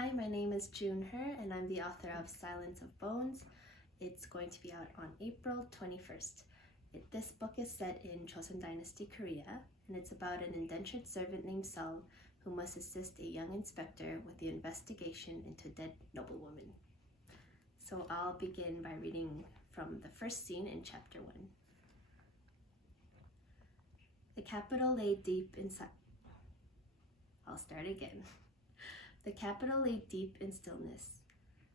Hi, my name is June Hur, and I'm the author of Silence of Bones. It's going to be out on April 21st. This book is set in Joseon Dynasty, Korea, and it's about an indentured servant named Sol who must assist a young inspector with the investigation into a dead noblewoman. So I'll begin by reading from the first scene in chapter 1. The capital lay deep inside. I'll start again. The capital lay deep in stillness.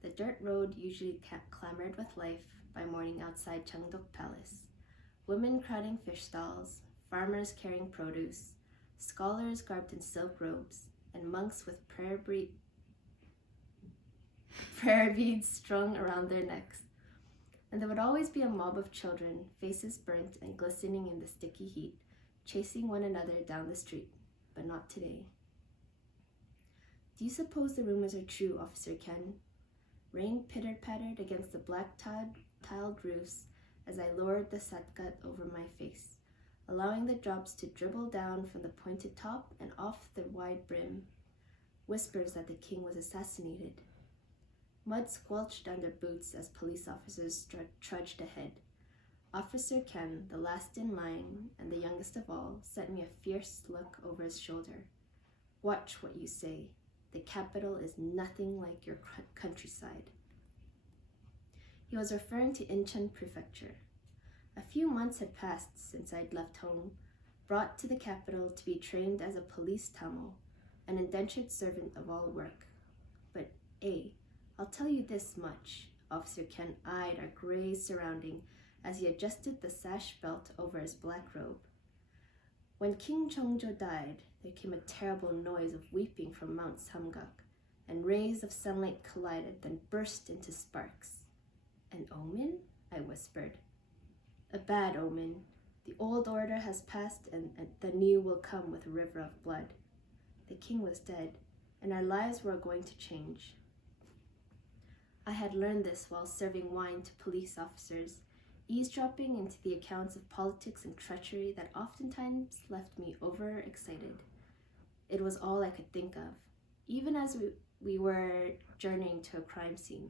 The dirt road usually clamored with life by morning outside Cheongdok Palace. Women crowding fish stalls, farmers carrying produce, scholars garbed in silk robes, and monks with prayer beads strung around their necks. And there would always be a mob of children, faces burnt and glistening in the sticky heat, chasing one another down the street, but not today. Do you suppose the rumors are true, Officer Ken? Rain pitter-pattered against the black tiled roofs as I lowered the satgat over my face, allowing the drops to dribble down from the pointed top and off the wide brim. Whispers that the king was assassinated. Mud squelched under boots as police officers trudged ahead. Officer Ken, the last in line and the youngest of all, sent me a fierce look over his shoulder. Watch what you say. The capital is nothing like your countryside. He was referring to Incheon Prefecture. A few months had passed since I'd left home, brought to the capital to be trained as a police tamil, an indentured servant of all work. But I'll tell you this much. Officer Ken eyed our gray surrounding as he adjusted the sash belt over his black robe. When King Cheongjo died, there came a terrible noise of weeping from Mount Samgak, and rays of sunlight collided, then burst into sparks. An omen? I whispered. A bad omen. The old order has passed, and the new will come with a river of blood. The king was dead, and our lives were going to change. I had learned this while serving wine to police officers, eavesdropping into the accounts of politics and treachery that oftentimes left me overexcited. It was all I could think of, even as we were journeying to a crime scene,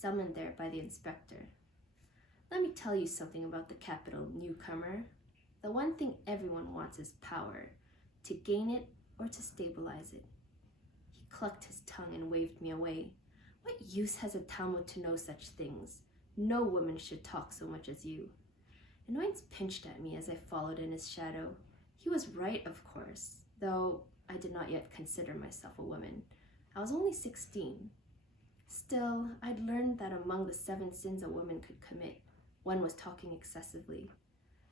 summoned there by the inspector. Let me tell you something about the capital, newcomer. The one thing everyone wants is power, to gain it or to stabilize it. He clucked his tongue and waved me away. What use has a Talmud to know such things? No woman should talk so much as you. Annoyance pinched at me as I followed in his shadow. He was right, of course, though I did not yet consider myself a woman. I was only 16. Still, I'd learned that among the 7 sins a woman could commit, one was talking excessively.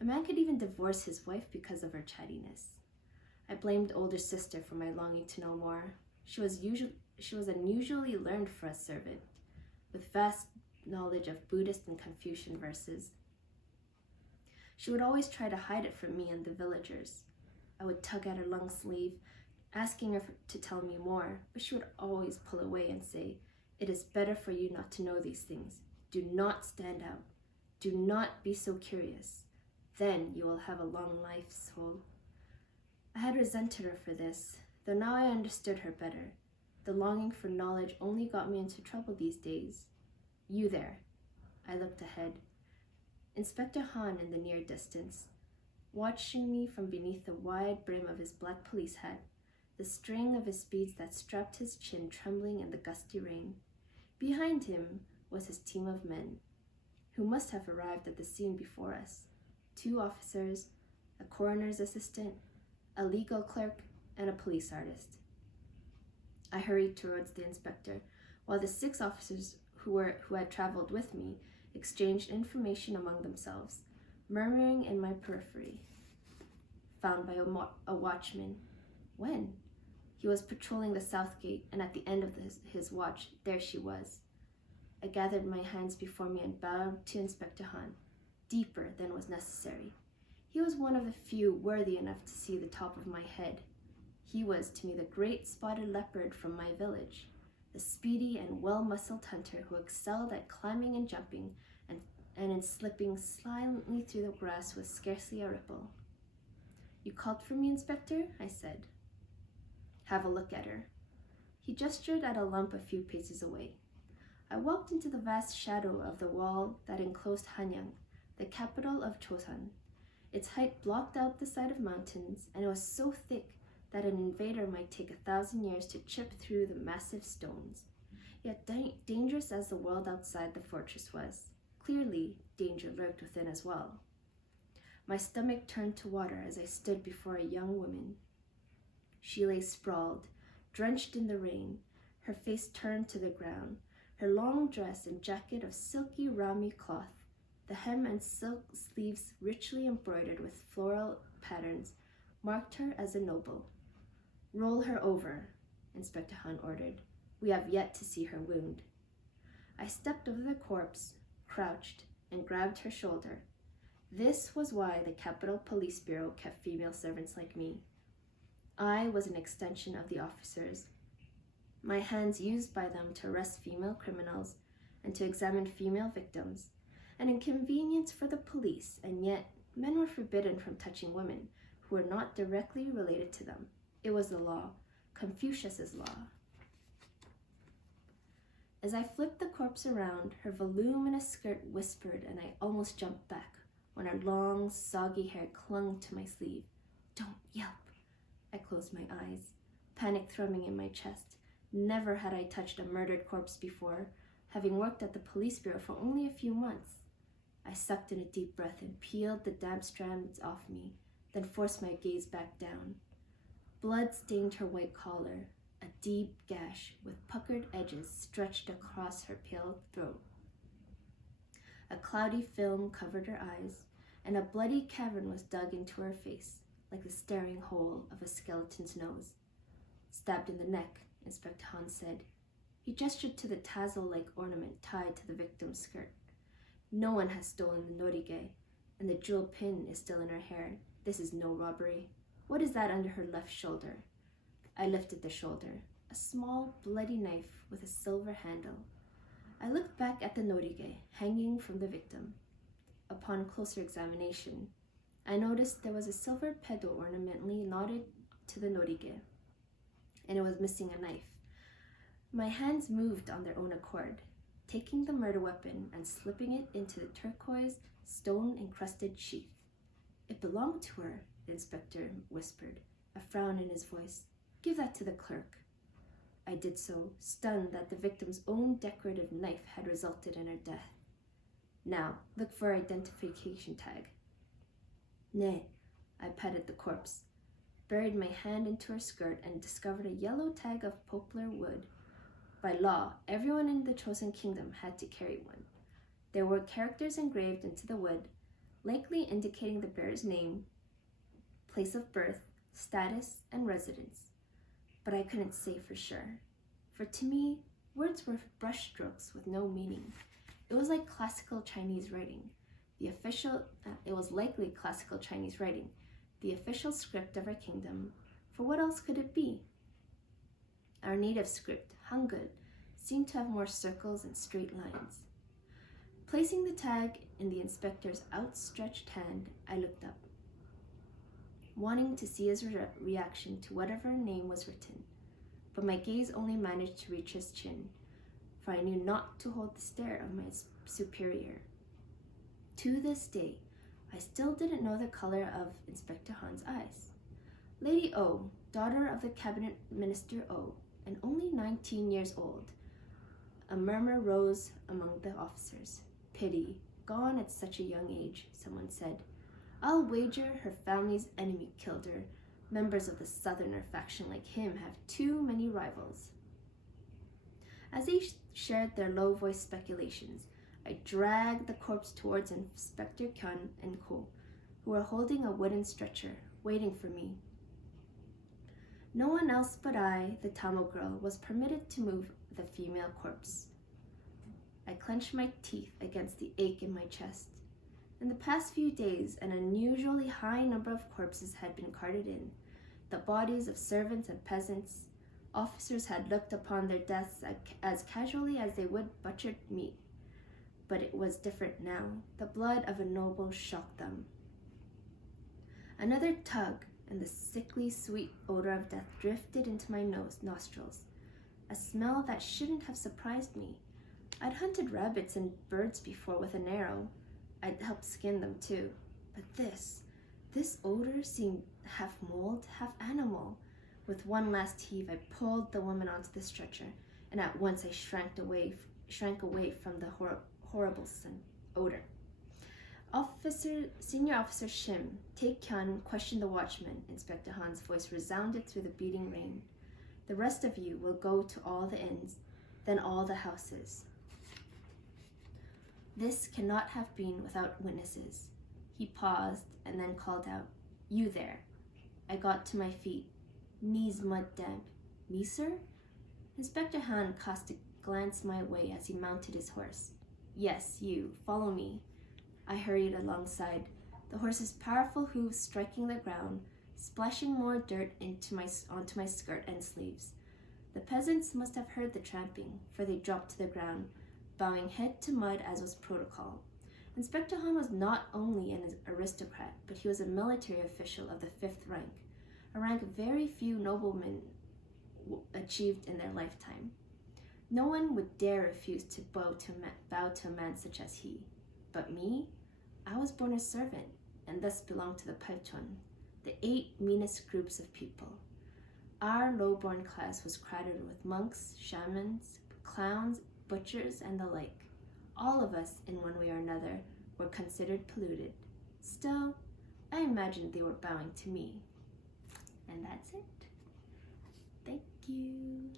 A man could even divorce his wife because of her chattiness. I blamed older sister for my longing to know more. She was unusually learned for a servant, with vast knowledge of Buddhist and Confucian verses. She would always try to hide it from me and the villagers. I would tug at her long sleeve, asking her to tell me more, but she would always pull away and say, "It is better for you not to know these things. Do not stand out. Do not be so curious. Then you will have a long life, soul." I had resented her for this, though now I understood her better. The longing for knowledge only got me into trouble these days. You there. I looked ahead. Inspector Han in the near distance, watching me from beneath the wide brim of his black police hat, the string of his beads that strapped his chin trembling in the gusty rain. Behind him was his team of men, who must have arrived at the scene before us. 2 officers, a coroner's assistant, a legal clerk, and a police artist. I hurried towards the inspector, while the 6 officers who had traveled with me exchanged information among themselves, murmuring in my periphery. Found by a watchman. When? He was patrolling the south gate, and at the end of his watch, there she was. I gathered my hands before me and bowed to Inspector Han, deeper than was necessary. He was one of the few worthy enough to see the top of my head. He was to me the great spotted leopard from my village, the speedy and well-muscled hunter who excelled at climbing and jumping and in slipping silently through the grass with scarcely a ripple. "You called for me, Inspector?" I said. "Have a look at her." He gestured at a lump a few paces away. I walked into the vast shadow of the wall that enclosed Hanyang, the capital of Chosun. Its height blocked out the side of mountains, and it was so thick that an invader might take 1,000 years to chip through the massive stones. Yet dangerous as the world outside the fortress was, clearly danger lurked within as well. My stomach turned to water as I stood before a young woman. She lay sprawled, drenched in the rain, her face turned to the ground, her long dress and jacket of silky rami cloth, the hem and silk sleeves richly embroidered with floral patterns, marked her as a noble. "Roll her over," Inspector Han ordered. "We have yet to see her wound." I stepped over the corpse, crouched, and grabbed her shoulder. This was why the Capitol Police Bureau kept female servants like me. I was an extension of the officers, my hands used by them to arrest female criminals and to examine female victims, an inconvenience for the police, and yet men were forbidden from touching women who were not directly related to them. It was the law, Confucius's law. As I flipped the corpse around, her voluminous skirt whispered, and I almost jumped back when her long, soggy hair clung to my sleeve. "Don't yelp." I closed my eyes, panic thrumming in my chest. Never had I touched a murdered corpse before, having worked at the police bureau for only a few months. I sucked in a deep breath and peeled the damp strands off me, then forced my gaze back down. Blood stained her white collar. A deep gash with puckered edges stretched across her pale throat. A cloudy film covered her eyes, and a bloody cavern was dug into her face, like the staring hole of a skeleton's nose. "Stabbed in the neck," Inspector Han said. He gestured to the tassel-like ornament tied to the victim's skirt. "No one has stolen the norige, and the jewel pin is still in her hair. This is no robbery. What is that under her left shoulder?" I lifted the shoulder, a small, bloody knife with a silver handle. I looked back at the norige hanging from the victim. Upon closer examination, I noticed there was a silver pedal ornamentally knotted to the norige, and it was missing a knife. My hands moved on their own accord, taking the murder weapon and slipping it into the turquoise, stone-encrusted sheath. "It belonged to her," the inspector whispered, a frown in his voice. "Give that to the clerk." I did so, stunned that the victim's own decorative knife had resulted in her death. "Now, look for her identification tag." "Nay," I patted the corpse, buried my hand into her skirt, and discovered a yellow tag of poplar wood. By law, everyone in the Chosen Kingdom had to carry one. There were characters engraved into the wood, likely indicating the bearer's name, place of birth, status, and residence. But I couldn't say for sure. For to me, words were brushstrokes with no meaning. It was like classical Chinese writing. It was likely classical Chinese writing, the official script of our kingdom. For what else could it be? Our native script, Hangul, seemed to have more circles and straight lines. Placing the tag in the inspector's outstretched hand, I looked up, wanting to see his reaction to whatever name was written. But my gaze only managed to reach his chin, for I knew not to hold the stare of my superior. To this day, I still didn't know the color of Inspector Han's eyes. Lady O, daughter of the cabinet minister O, and only 19 years old. A murmur rose among the officers. "Pity, gone at such a young age," someone said. "I'll wager her family's enemy killed her. Members of the Southerner faction like him have too many rivals." As they shared their low-voiced speculations, I dragged the corpse towards Inspector Kyun and Co, who were holding a wooden stretcher, waiting for me. No one else but I, the Tamil girl, was permitted to move the female corpse. I clenched my teeth against the ache in my chest. In the past few days, an unusually high number of corpses had been carted in. The bodies of servants and peasants. Officers had looked upon their deaths as casually as they would butchered meat. But it was different now. The blood of a noble shocked them. Another tug, and the sickly sweet odor of death drifted into my nostrils. a smell that shouldn't have surprised me. I'd hunted rabbits and birds before with an arrow. I'd helped skin them too. But this odor seemed half mold, half animal. With one last heave, I pulled the woman onto the stretcher, and at once I shrank away from the horrible odor. Senior Officer Shim, Tae-kyun questioned the watchman. Inspector Han's voice resounded through the beating rain. The rest of you will go to all the inns, then all the houses. This cannot have been without witnesses. He paused and then called out, "You there." I got to my feet, knees mud damp. "Me, sir?" Inspector Han cast a glance my way as he mounted his horse. "Yes, you. Follow me." I hurried alongside, the horse's powerful hooves striking the ground, splashing more dirt onto my skirt and sleeves. The peasants must have heard the tramping, for they dropped to the ground, bowing head to mud as was protocol. Inspector Han was not only an aristocrat, but he was a military official of the 5th rank, a rank very few noblemen achieved in their lifetime. No one would dare refuse to bow to a man such as he. But me? I was born a servant, and thus belonged to the Palchon, the 8 meanest groups of people. Our low-born class was crowded with monks, shamans, clowns, butchers, and the like. All of us, in one way or another, were considered polluted. Still, I imagined they were bowing to me. And that's it. Thank you.